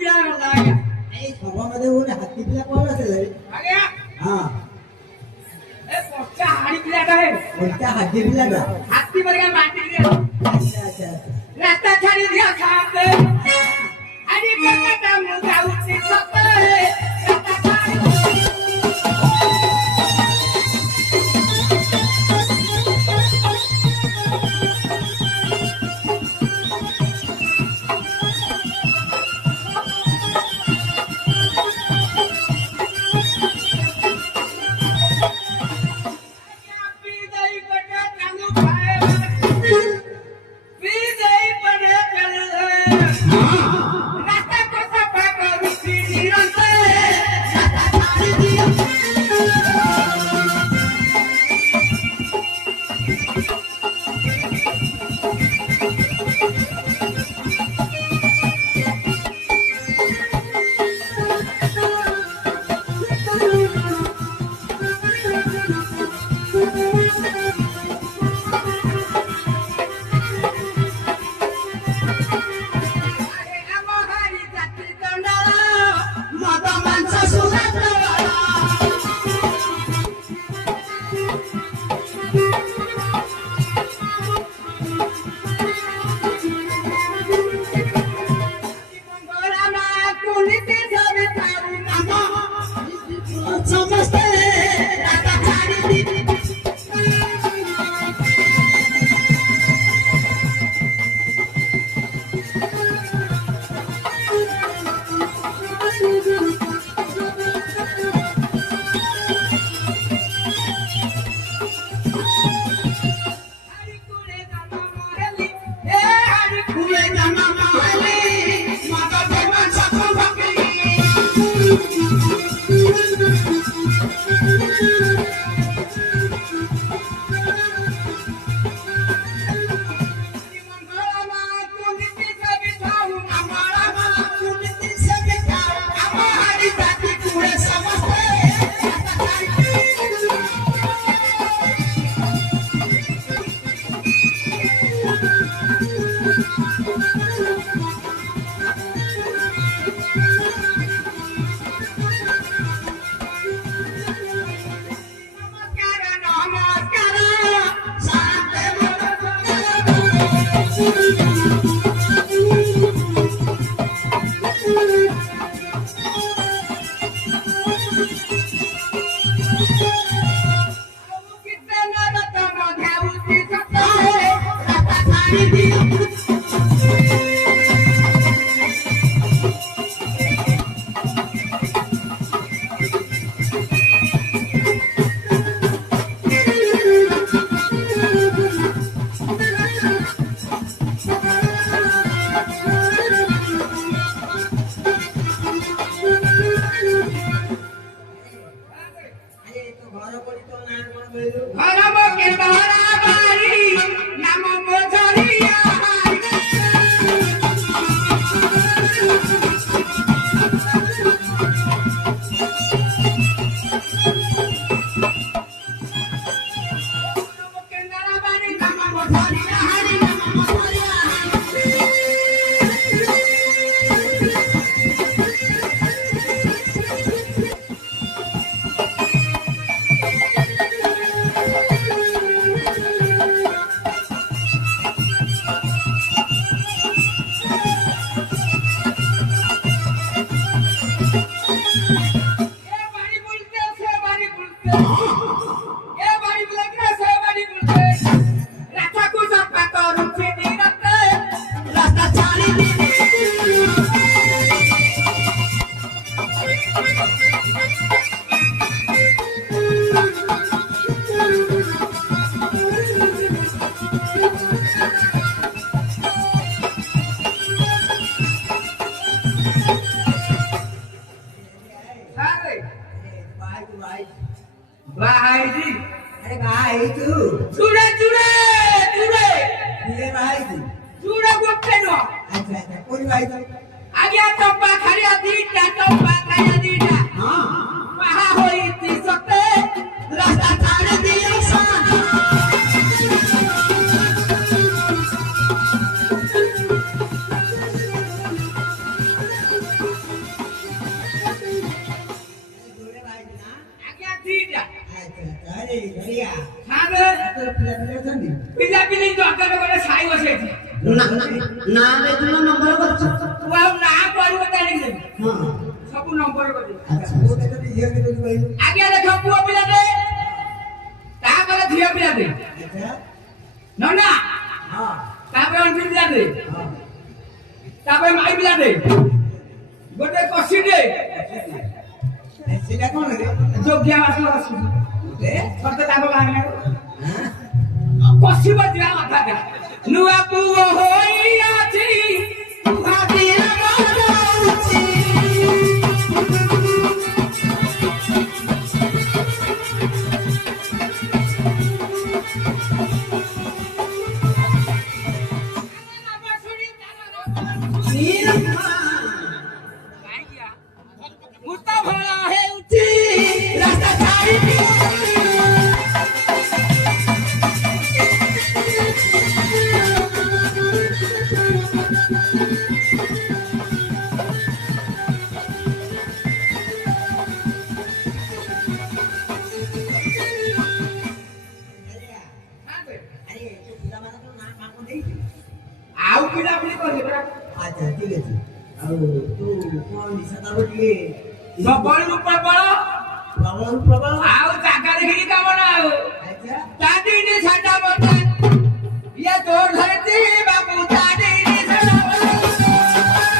बिळा घालला आ गया नाही सभामध्ये ऊन हाती बिला कोण असेल रे? आ गया हा ए पोचा हाडी बिळा काय कोणत्या हाती बिला का हाती वर काय बाटी दे अच्छा अच्छा रस्ता छाडी दिया खात आणि कटा मुगा उठी सपरे रस्ता छाडी ପିଲା ଅଛନ୍ତି? ପିଲାପିଲି ଦରକାର ଗଲେ ସାଇ ବସେଇଛି ନା ରେ ତୁମ ନମ୍ବର କରିଛ? ତୁ ଆଉ ନା କରିବ ଜାଣିକି ହଁ ସବୁ ନମ୍ବର କରିଦେବି ଆଚ୍ଛା ପୁଅ କେତୋଟି ଝିଅ କେତୋଟି କହିଲୁ? ଆଜ୍ଞା ଦେଖ ପୁଅ ପିଲାଟେ ତାପରେ ଝିଅ ପିଲାଟେ ଆଚ୍ଛା ନନା ହଁ ତାପରେ ଅଣ୍ଟି ପିଲାଟେ ହଁ ତାପରେ ମାଇ ପିଲାଟେ ଗୋଟେ କଷିଟେ ସେଟା କଣ ରେ? ଯୋଗ୍ୟା ମାସ ଆସୁଛି ଏ? ସତେ ତାଙ୍କ ବାହାଘର ହାଁ? କଷିବ ଯିବା କଥା ନୂଆ ପୁଅ ହୋଇଆଛି ଭାବିଆ ବନଉଛି। ମୁତା ଭଳା ହେଉଛି ରାସ୍ତା ଛାଡ଼ିକି ଆରେ ତୁ ପିଲାମାନଙ୍କର ନାଁ କାମ ଦେଇଛୁ? ଆଉ ପିଲାପିଲି କରିବେ ପରା ଆଚ୍ଛା ଠିକ ଅଛି। ଆଉ ତୁ କଣ ନିଶା ତାକୁ ଟିକେ ପ୍ରବଳରୁ ପ୍ରବଳ ପ୍ରବଳରୁ ପ୍ରବଳ? ଆଉ ଜାଗା ଦେଖିକି କାମ ନା ଆଉ ଆଚ୍ଛା ଚାଟିନି ସାଟା ବଟା ଇଏ ତୋର ଧରିଛି ବାବୁ ଚାଟିନି ସାଟା ବଟା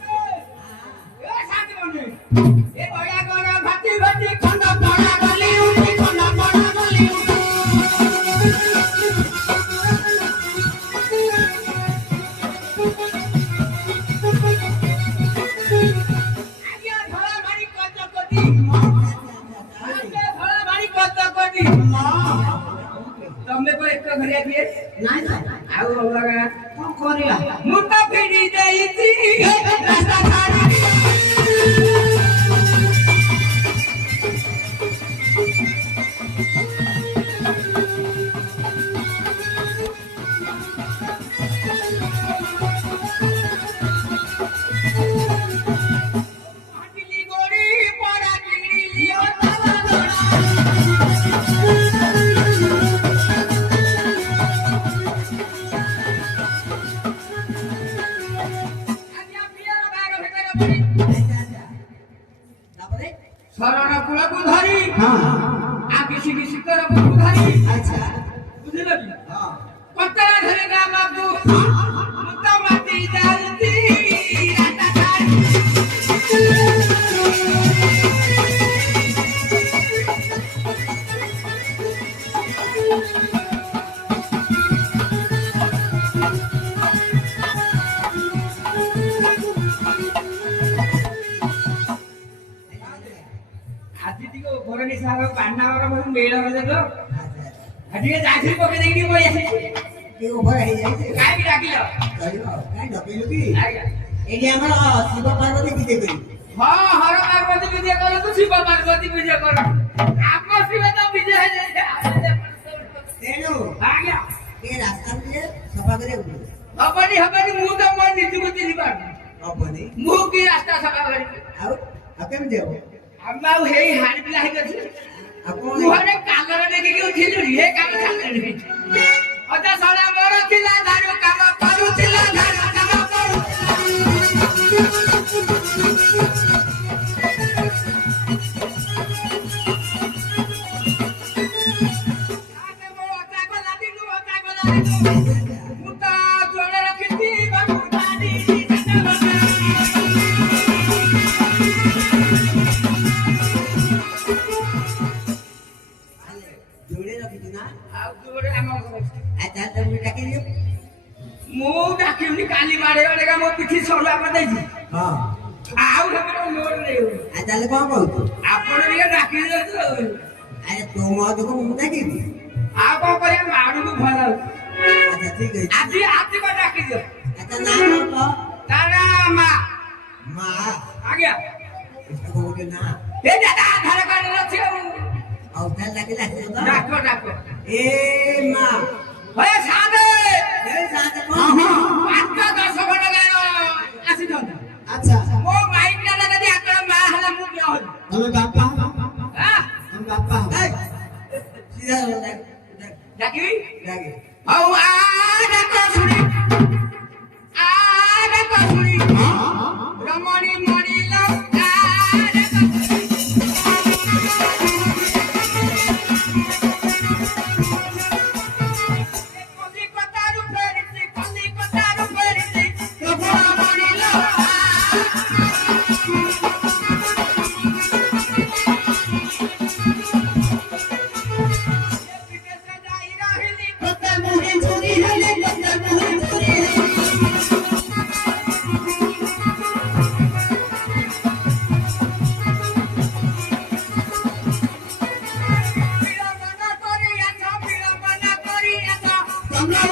ଏ ଶାନ୍ତି ବନ୍ଧୁ ଏ ବଢିଆ କଣ ଭାତି ଭାତି ଖଣ୍ଡ ପଡା ଗଲି ଉଠି ଖଣ୍ଡ ପଡା ଗଲି ଉଠି ଆଜ୍ଞା ଧଳା ଭାରି କଚ କଟି ଆଜ୍ଞା ଧଳା ଭାରି କଚ କଟି ତମେ କଣ ଏକ ଘରିଆ କିଏ ନାଇଁ ତ ଆଉ ଅଲଗା କଣ କରିବା? ମୁଁ ତ ଫିରି ଦେଇଛି ରାସ୍ତା ଛାଡ଼ିକି ହାଟିଲି ଗୋଡ଼ି ପରା କିଣିଲି ଓ ତାଲା ଦୋଡ଼ା ଆଜ୍ଞା ପିଅର ବାଗ ଭିତରେ ପଡ଼ି ଆଚ୍ଛା ଆଚ୍ଛା ତାପରେ ଶରଣ କୂଳକୁ ଧରି ହଁ ଆଗିସି ବିସି କରକୁ ଧରି ଆଚ୍ଛା ବୁଝିଲ କି ହଁ ପତଳା ଧରି ଗାମକୁ ମୁତ ମାଟି ଯାଉଛି ରାସ୍ତା ଛାଡ଼ିକି ଆଜି ଟିକେ ଘର ନିଶାର ପାଣ୍ଡାର ମେଳ ଦେଲ ଆଜି ଚାକିରି ପକେଇ ଦେଇକି ପଳେଇ ଆସିଛି କିଏ ଉଭୟ ହେଇଯାଇଛି? କାହିଁକି ଡାକିଲ କହିବ କାଇଁ ଡକେଇଲୁ କି? ଆଜ୍ଞା ଏଠି ଆମର ଶିବ ପାର୍ବତୀ ବିଜେ କରିବୁ। ହଁ ହର ପାର୍ବତୀ ବିଜୟ କରନ୍ତୁ ଶିବ ପାର୍ବତୀ ବିଜୟ କରନ୍ତୁ ଆମ ଶିବ ତ ବିଜୟ ହେଇଯାଇଛି ତେଣୁ ଆଜ୍ଞା ଟିକେ ରାସ୍ତାକୁ ଟିକେ ସଫା କରିବାକୁ ପଡ଼ିବ। ହବନି ହବନି ମୁଁ ତ ମୋ ନିଜକୁ ଚିହ୍ନି ପାରୁନି ହବନି ମୁଁ କି ରାସ୍ତା ସଫା କରିବି ଆଉ ଆଉ କେମିତି ହବ? ଆମେ ଆଉ ହେଇ ହାଡି ପିଲା ହେଇକି ଆଉ କଣ ମୁହଁରେ କାଗର ଦେଖିକି ଉଠିଲୁଣି ହେ କାମ ଛାଡ଼ିଲେଣି ଅଜା ଶଳା ମୋର ଥିଲା ଧାରୁ କାମ କରୁଥିଲା ଧାରୁ କାମ ମୁଁ ତ ଜୋରେ ରଖିଛି ବାବୁ ଦାଦି ଯୋଡେ ରଖିଛୁ ନା? ଆଉ ଜୋରେ ଆମ ଘର ଆଚ୍ଛା ତମେ ଡାକି ଦିଅ। ମୁଁ ଡାକିବି କାଲି ବାଡେ ବାଡେକା ମୋ ପିଠି ସରୁଆ କରିଦେଇଛି ହଁ ଆଉ ସେପଟେ ମୋର ନେଇ ଆଉ ତାହେଲେ କଣ କହୁଛୁ? ଆପଣ ଟିକେ ଡାକି ଦିଅନ୍ତୁ ଆଉ ଆରେ ତୋ ମହତକୁ ମୁଁ ଡାକିବି? ଆଉ କଣ କରିବା ମାଡକୁ ଭଲ ଲାଗୁଛି ଆଚ୍ଛା ଠିକ ଅଛି। ଆଜି ଆଜି କଣ ଡାକି ଦିଅ ଆଚ୍ଛା ନା କଣ କହ? ତା ନା ମା ମା ଆଜ୍ଞା ଏଟା କୋଉଠି ନା? ଏ ଦାଦା ଆଧାର କାର୍ଡ ଅଛି ଆଉ ଆଉ ତାହେଲେ ଡାକିଲେ ଆସିବ ତ? ଡାକ ଡାକ ଏ ମା ହେ ସାଦେ ଏ ସାଥେ କଣ? ପାଞ୍ଚ ଦଶ ଖଣ୍ଡ ଗାଁର ଆସିଛନ୍ତି ଆଚ୍ଛା ମୋ ମା ডাকিবি ডাকে ଆଉ ଆରେ କସୁରୀ ରମଣୀ ମଣିଲ ଆରେ କସୁରୀ କଲିକତାରୁ ଫେରିଛି ପ୍ରଭୁ ମଣିଲ ବିଦେଶ ଯାଇ ରହିଲି ତୋତେ ମୁହିଁ ଚୋରି ହେଲେ ତୋତେ ମୁହିଁ ଚୋରି ହେଲେ ବିଳମ୍ବନ କରି ଆସ ତମେ